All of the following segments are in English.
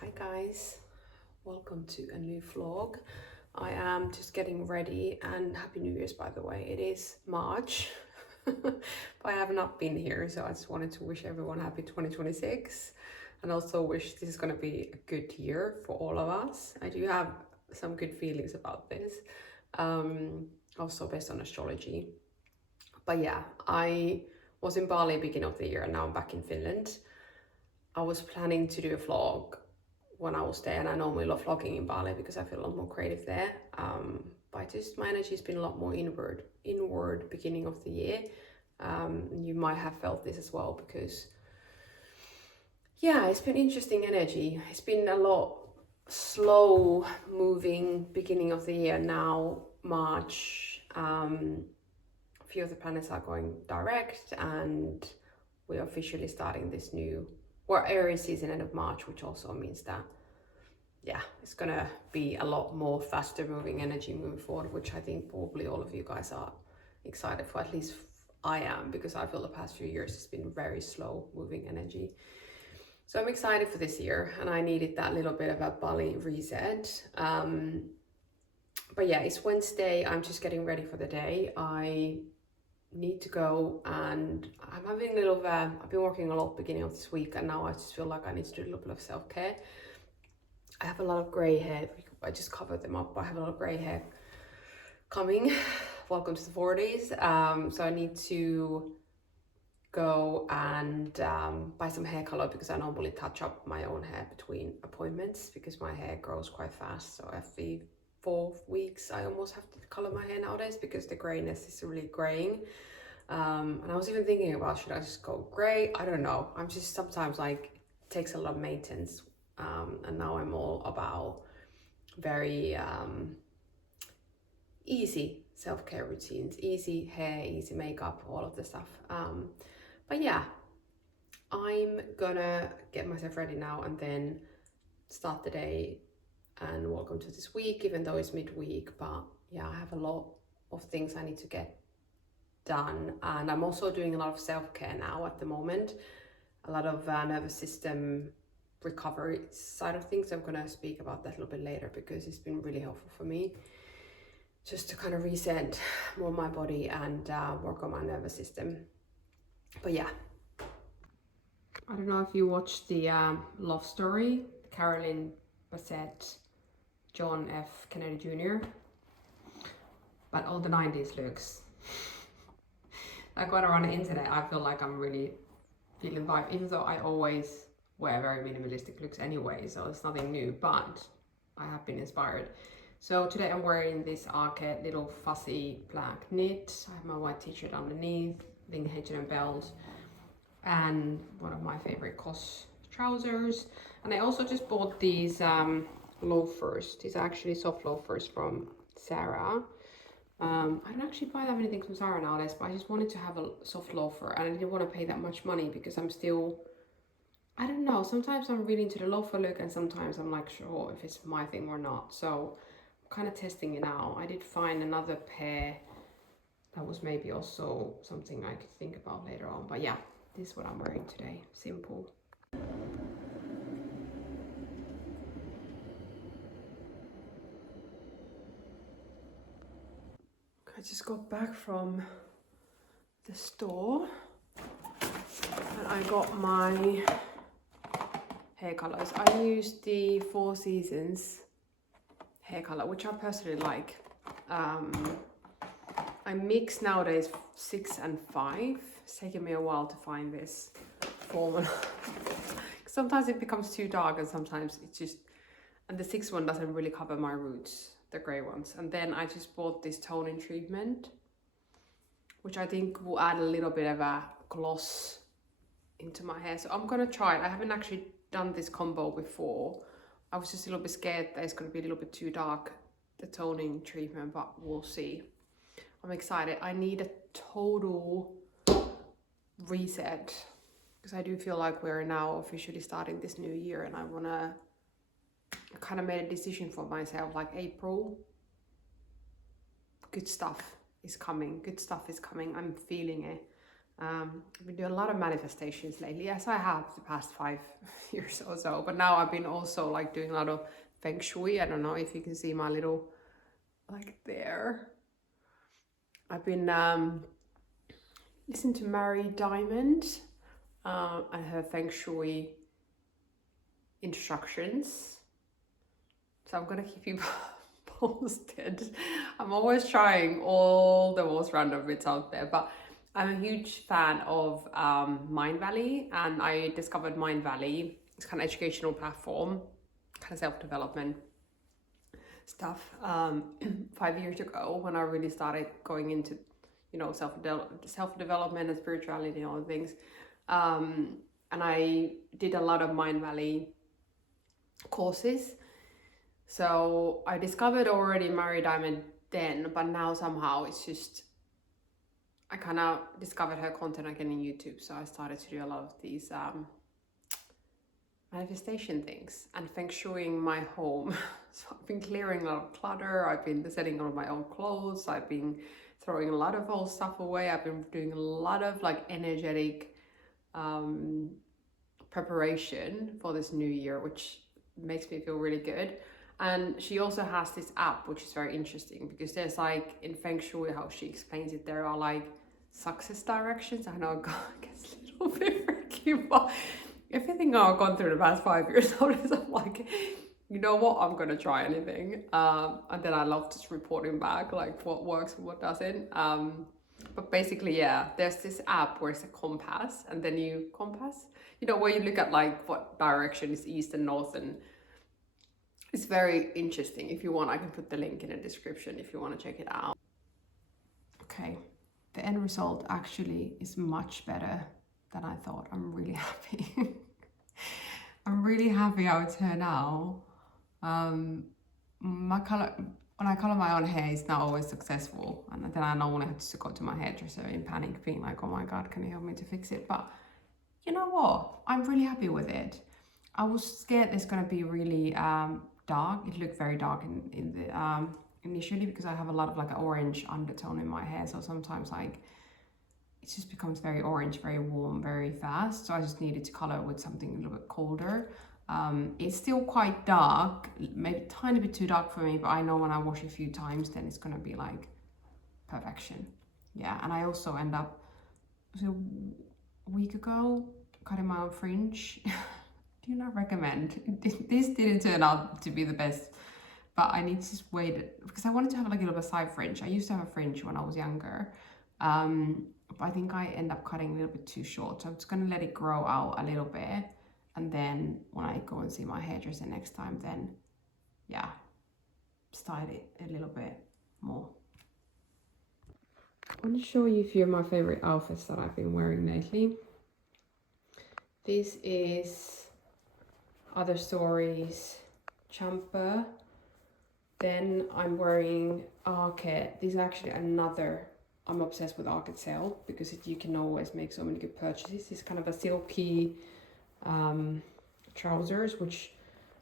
Hi guys, welcome to a new vlog. I am just getting ready, and Happy New Year's by the way. It is March, but I have not been here, so I just wanted to wish everyone happy 2026 and also wish this is going to be a good year for all of us. I do have some good feelings about this, also based on astrology. But yeah, I was in Bali beginning of the year and now I'm back in Finland. I was planning to do a vlog when I was there, and I normally love vlogging in Bali because I feel a lot more creative there. But just my energy has been a lot more inward beginning of the year. You might have felt this as well because yeah, it's been interesting energy. It's been a lot slow moving beginning of the year. Now March, a few of the planets are going direct, and we're officially starting this new Aries season end of March, which also means that yeah, it's gonna be a lot more faster moving energy moving forward, which I think probably all of you guys are excited for. At least I am, because I feel the past few years it's been very slow moving energy. So I'm excited for this year, and I needed that little bit of a Bali reset. But yeah, it's Wednesday. I'm just getting ready for the day. I need to go, and I'm having a little I've been working a lot beginning of this week, and now I just feel like I need to do a little bit of self-care. I have a lot of grey hair. I just covered them up, but I have a lot of grey hair coming. Welcome to the 40s. So I need to go and buy some hair color, because I normally touch up my own hair between appointments because my hair grows quite fast. So every 4 weeks I almost have to color my hair nowadays because the grayness is really graying. And I was even thinking about, should I just go grey? I don't know. I'm just sometimes like, it takes a lot of maintenance. And now I'm all about very easy self-care routines, easy hair, easy makeup, all of the stuff. But yeah, I'm gonna get myself ready now and then start the day and welcome to this week, even though it's midweek. But yeah, I have a lot of things I need to get done, and I'm also doing a lot of self-care now at the moment, a lot of nervous system recovery side of things. I'm gonna speak about that a little bit later because it's been really helpful for me just to kind of reset more my body and work on my nervous system. But yeah, I don't know if you watched the love story, Carolyn Bassett, John F. Kennedy Jr., but all the 90s looks. Like when I'm on the internet, I feel like I'm really feeling vibe, even though I always wear very minimalistic looks anyway, so it's nothing new, but I have been inspired. So today I'm wearing this Arcade little fuzzy black knit. I have my white t-shirt underneath, the H&M belt, and one of my favorite COS trousers. And I also just bought these loafers. These are actually soft loafers from Zara. I don't actually buy that many things from Zara nowadays, but I just wanted to have a soft loafer, and I didn't want to pay that much money because I'm still, I don't know, sometimes I'm really into the loafer look and sometimes I'm like sure if it's my thing or not. So I'm kind of testing it now. I did find another pair that was maybe also something I could think about later on. But yeah, this is what I'm wearing today. Simple. I just got back from the store and I got my hair colors. I used the Four Seasons hair color, which I personally like. I mix nowadays 6 and 5. It's taken me a while to find this formula. Sometimes it becomes too dark and sometimes it's just, and the 6 one doesn't really cover my roots, the grey ones. And then I just bought this toning treatment, which I think will add a little bit of a gloss into my hair. So I'm gonna try it. I haven't actually done this combo before. I was just a little bit scared that it's gonna be a little bit too dark, the toning treatment, but we'll see. I'm excited. I need a total reset because I do feel like we're now officially starting this new year, and I kind of made a decision for myself, like April, good stuff is coming. Good stuff is coming. I'm feeling it. I've been doing a lot of manifestations lately, as I have the past 5 years or so. But now I've been also like doing a lot of feng shui. I don't know if you can see my little, like there. I've been listening to Mary Diamond and her feng shui instructions. So I'm gonna keep you posted. I'm always trying all the most random bits out there, but I'm a huge fan of Mind Valley, and I discovered Mind Valley. It's kind of educational platform, kind of self-development stuff 5 years ago, when I really started going into, you know, self-development and spirituality and all the things. And I did a lot of Mind Valley courses. So I discovered already Mary Diamond then, but now somehow it's just, I kind of discovered her content again on YouTube. So I started to do a lot of these manifestation things and feng shuiing my home. So I've been clearing a lot of clutter. I've been setting all my own clothes. I've been throwing a lot of old stuff away. I've been doing a lot of like energetic preparation for this new year, which makes me feel really good. And she also has this app, which is very interesting, because there's like in feng shui, how she explains it, there are like success directions. I know it gets a little bit tricky, but everything I've gone through the past 5 years, I'm like, you know what, I'm gonna try anything. And then I love just reporting back like what works and what doesn't. But basically, yeah, there's this app where it's a compass, and then you compass, you know, where you look at like what direction is east and north, and it's very interesting. If you want, I can put the link in the description if you want to check it out. Okay, the end result actually is much better than I thought. I'm really happy. I'm really happy how it turned out. My color, when I color my own hair, is not always successful, and then I know when I have to go to my hairdresser in panic, being like, "Oh my god, can you help me to fix it?" But you know what? I'm really happy with it. I was scared it's gonna be really dark. It looked very dark in the initially, because I have a lot of like an orange undertone in my hair, so sometimes like it just becomes very orange, very warm, very fast. So I just needed to color with something a little bit colder. It's still quite dark, maybe a tiny bit too dark for me, but I know when I wash a few times, then it's gonna be like perfection. Yeah, and I also end up, so a week ago, cutting my own fringe. Do not recommend. This didn't turn out to be the best, but I need to just wait, because I wanted to have like a little bit side fringe. I used to have a fringe when I was younger, but I think I end up cutting a little bit too short. So I'm just gonna let it grow out a little bit, and then when I go and see my hairdresser next time, then yeah, style it a little bit more. I want to show you a few of my favorite outfits that I've been wearing lately. This is Other Stories jumper. Then I'm wearing Arket. This is actually another, I'm obsessed with Arket sale, because you can always make so many good purchases. It's kind of a silky trousers, which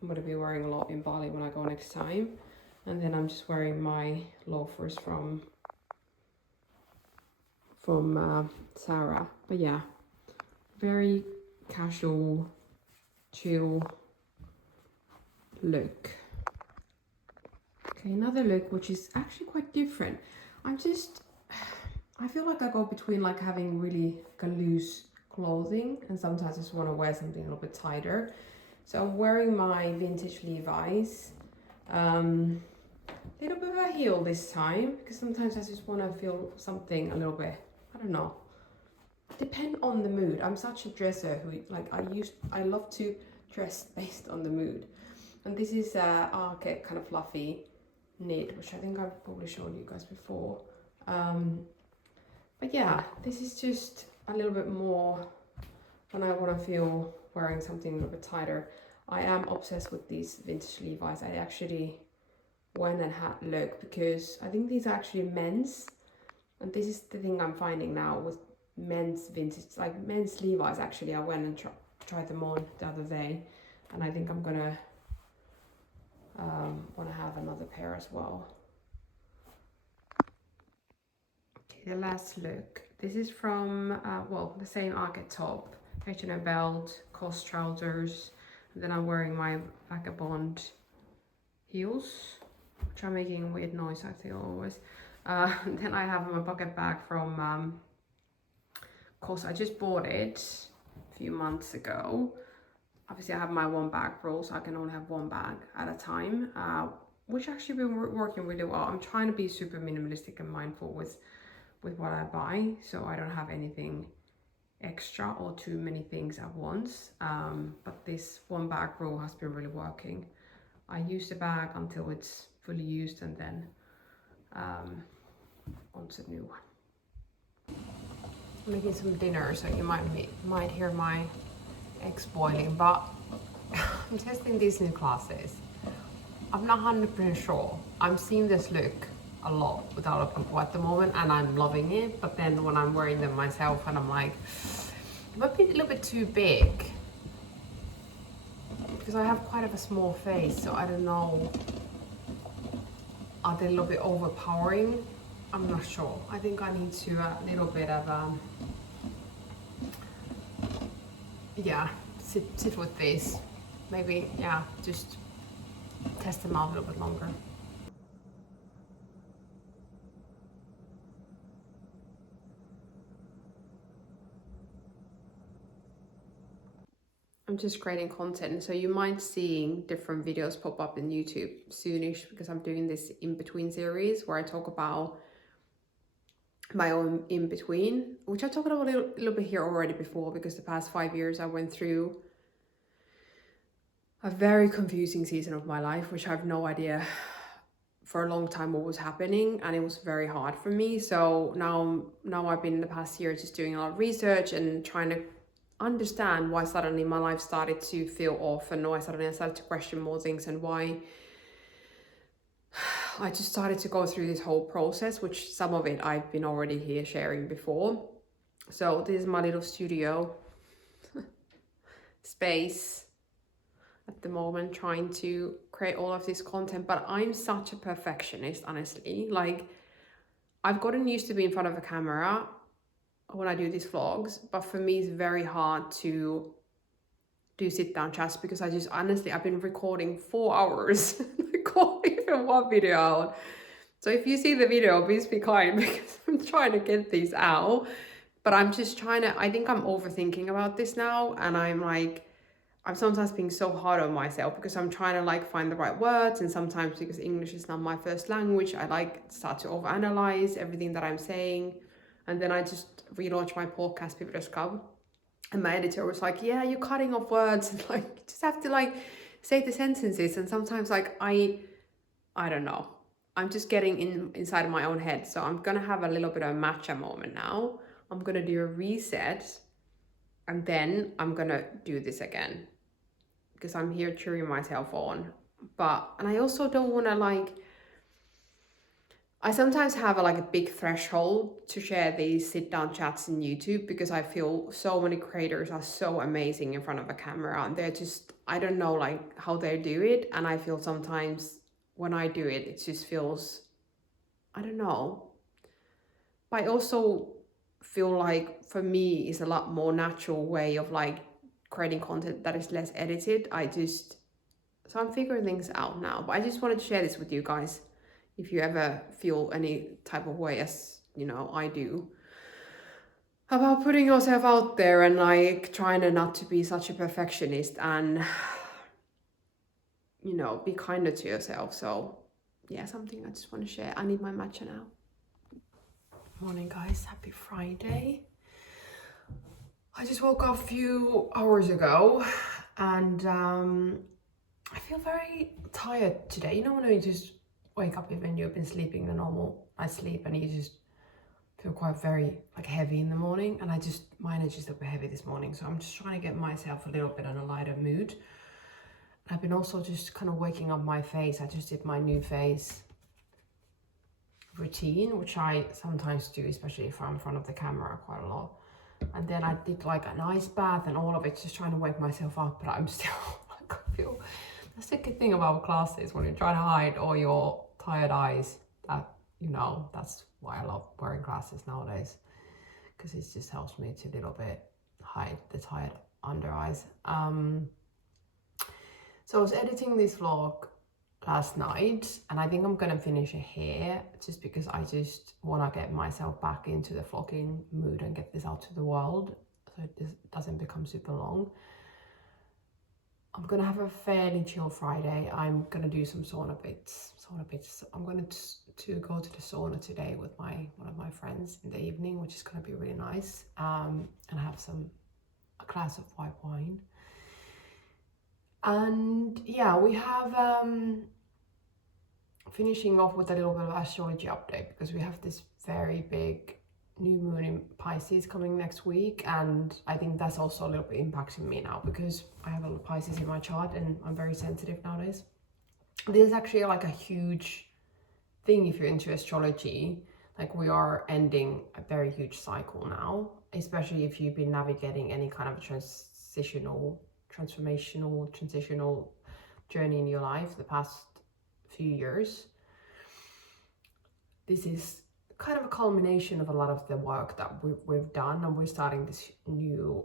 I'm going to be wearing a lot in Bali when I go next time. And then I'm just wearing my loafers from Sarah. But yeah, very casual, chill look. Okay, another look which is actually quite different. I feel like I go between like having really like a loose clothing, and sometimes I just want to wear something a little bit tighter. So I'm wearing my vintage Levi's. Little bit of a heel this time, because sometimes I just want to feel something a little bit, I don't know, depend on the mood. I'm such a dresser who like I love to dress based on the mood. And this is Arket kind of fluffy knit, which I think I've probably shown you guys before. But yeah, this is just a little bit more when I want to feel wearing something a little bit tighter. I am obsessed with these vintage Levi's. I actually went and had a look, because I think these are actually men's, and this is the thing I'm finding now with men's vintage, like men's Levi's. Actually, I went and tried them on the other day, and I think I'm gonna want to have another pair as well. Okay, the last look. This is from, well, the same Arket top, H&M belt, COS trousers, and then I'm wearing my vagabond heels, which are making a weird noise, I feel always. Then I have my bucket bag from COS. I just bought it a few months ago. Obviously I have my one bag rule, so I can only have one bag at a time, which actually been working really well. I'm trying to be super minimalistic and mindful with what I buy, so I don't have anything extra or too many things at once. But this one bag rule has been really working. I use the bag until it's fully used, and then onto a new one. I'm making some dinner, so you might hear my eggs boiling, but I'm testing these new classes. I'm not 100% sure. I'm seeing this look a lot with other people at the moment, and I'm loving it. But then when I'm wearing them myself, and I'm like, it might be a little bit too big because I have quite a small face, so I don't know. Are they a little bit overpowering? I'm not sure. I think I need to a little bit of yeah, sit with this. Maybe, yeah, just test them out a little bit longer. I'm just creating content, so you might seeing different videos pop up in YouTube soonish, because I'm doing this in-between series where I talk about my own in-between, which I talked about a little bit here already before, because the past 5 years I went through a very confusing season of my life, which I have no idea for a long time what was happening, and it was very hard for me. So now I've been in the past year just doing a lot of research and trying to understand why suddenly my life started to feel off, and why suddenly I started to question more things, and why I just started to go through this whole process, which some of it I've been already here sharing before. So this is my little studio space at the moment, trying to create all of this content. But I'm such a perfectionist, honestly. Like, I've gotten used to being in front of a camera when I do these vlogs, but for me it's very hard to do sit down chats, because I just, honestly, I've been recording 4 hours recording even one video out. So if you see the video, please be kind, because I'm trying to get these out. But I'm just trying to, I think I'm overthinking about this now, and I'm sometimes being so hard on myself, because I'm trying to like find the right words, and sometimes because English is not my first language, I like start to overanalyze everything that I'm saying. And then I just relaunched my podcast, People Just Come, and my editor was like, yeah, you're cutting off words, and like, you just have to like say the sentences. And sometimes like I don't know, I'm just getting inside of my own head. So I'm gonna have a little bit of a matcha moment now. I'm gonna do a reset, and then I'm gonna do this again, because I'm here cheering myself on. And I also don't want to like, I sometimes have a big threshold to share these sit down chats in YouTube, because I feel so many creators are so amazing in front of a camera, and they're just, I don't know like how they do it. And I feel sometimes when I do it, it just feels, I don't know. But I also feel like for me it's a lot more natural way of like creating content that is less edited. So I'm figuring things out now, but I just wanted to share this with you guys. If you ever feel any type of way, as you know, I do, about putting yourself out there and like trying to not to be such a perfectionist, and you know, be kinder to yourself. So yeah, something I just want to share. I need my matcha now. Morning guys, happy Friday. I just woke up a few hours ago, and I feel very tired today. You know, when you just wake up even you've been sleeping the normal night's sleep, and you just feel quite very like heavy in the morning. And my energy's a bit heavy this morning, so I'm just trying to get myself a little bit on a lighter mood. I've been also just kind of waking up my face. I just did my new face routine, which I sometimes do, especially if I'm in front of the camera quite a lot. And then I did like an ice bath and all of it, just trying to wake myself up. But I'm still like, I feel, that's the good thing about classes, when you're trying to hide all your tired eyes, that, you know, that's why I love wearing glasses nowadays, because it just helps me to a little bit hide the tired under eyes. So I was editing this vlog last night, and I think I'm gonna finish it here just because I just want to get myself back into the vlogging mood and get this out to the world so it doesn't become super long. I'm gonna have a fairly chill Friday. I'm gonna do some sauna bits. I'm going to go to the sauna today with one of my friends in the evening, which is gonna be really nice, and have a glass of white wine. And yeah, we have finishing off with a little bit of astrology update, because we have this very big new moon in Pisces coming next week, and I think that's also a little bit impacting me now because I have a lot of Pisces in my chart and I'm very sensitive nowadays. This is actually like a huge thing if you're into astrology. Like, we are ending a very huge cycle now, especially if you've been navigating any kind of transitional journey in your life the past few years. This is kind of a culmination of a lot of the work that we've done, and we're starting this new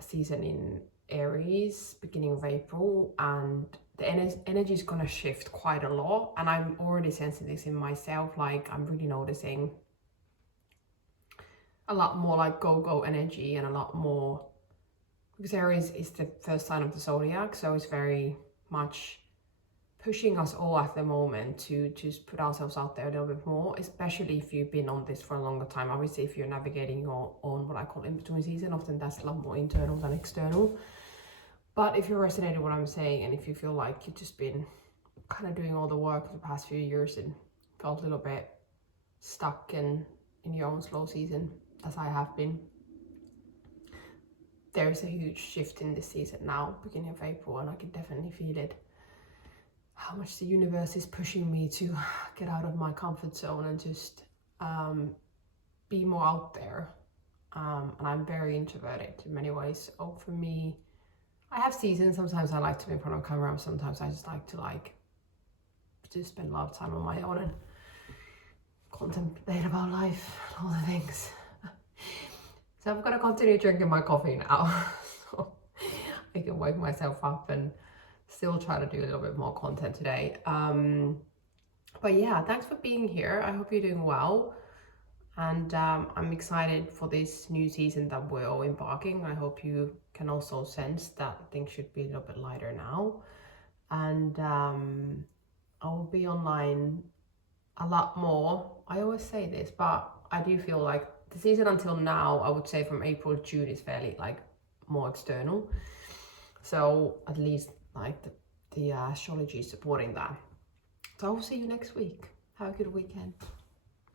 season in Aries beginning of April, and the energy is going to shift quite a lot, and I'm already sensing this in myself. Like, I'm really noticing a lot more like go energy, and a lot more, because Aries is the first sign of the zodiac, so it's very much pushing us all at the moment to just put ourselves out there a little bit more, especially if you've been on this for a longer time. Obviously, if you're navigating your own, what I call in-between season, often that's a lot more internal than external. But if you're resonating with what I'm saying, and if you feel like you've just been kind of doing all the work for the past few years and felt a little bit stuck in your own slow season, as I have been, there's a huge shift in this season now, beginning of April, and I can definitely feel it. How much the universe is pushing me to get out of my comfort zone and just be more out there. And I'm very introverted in many ways. So for me, I have seasons. Sometimes I like to be in front of camera, and sometimes I just like to just spend a lot of time on my own and contemplate about life and all the things. So I'm gonna continue drinking my coffee now so I can wake myself up and still try to do a little bit more content today. But yeah, thanks for being here. I hope you're doing well, and I'm excited for this new season that we're all embarking. I hope you can also sense that things should be a little bit lighter now, and I will be online a lot more. I always say this, but I do feel like the season until now, I would say from April, June, is fairly like more external. So at least like the astrology is supporting that. So I will see you next week. Have a good weekend.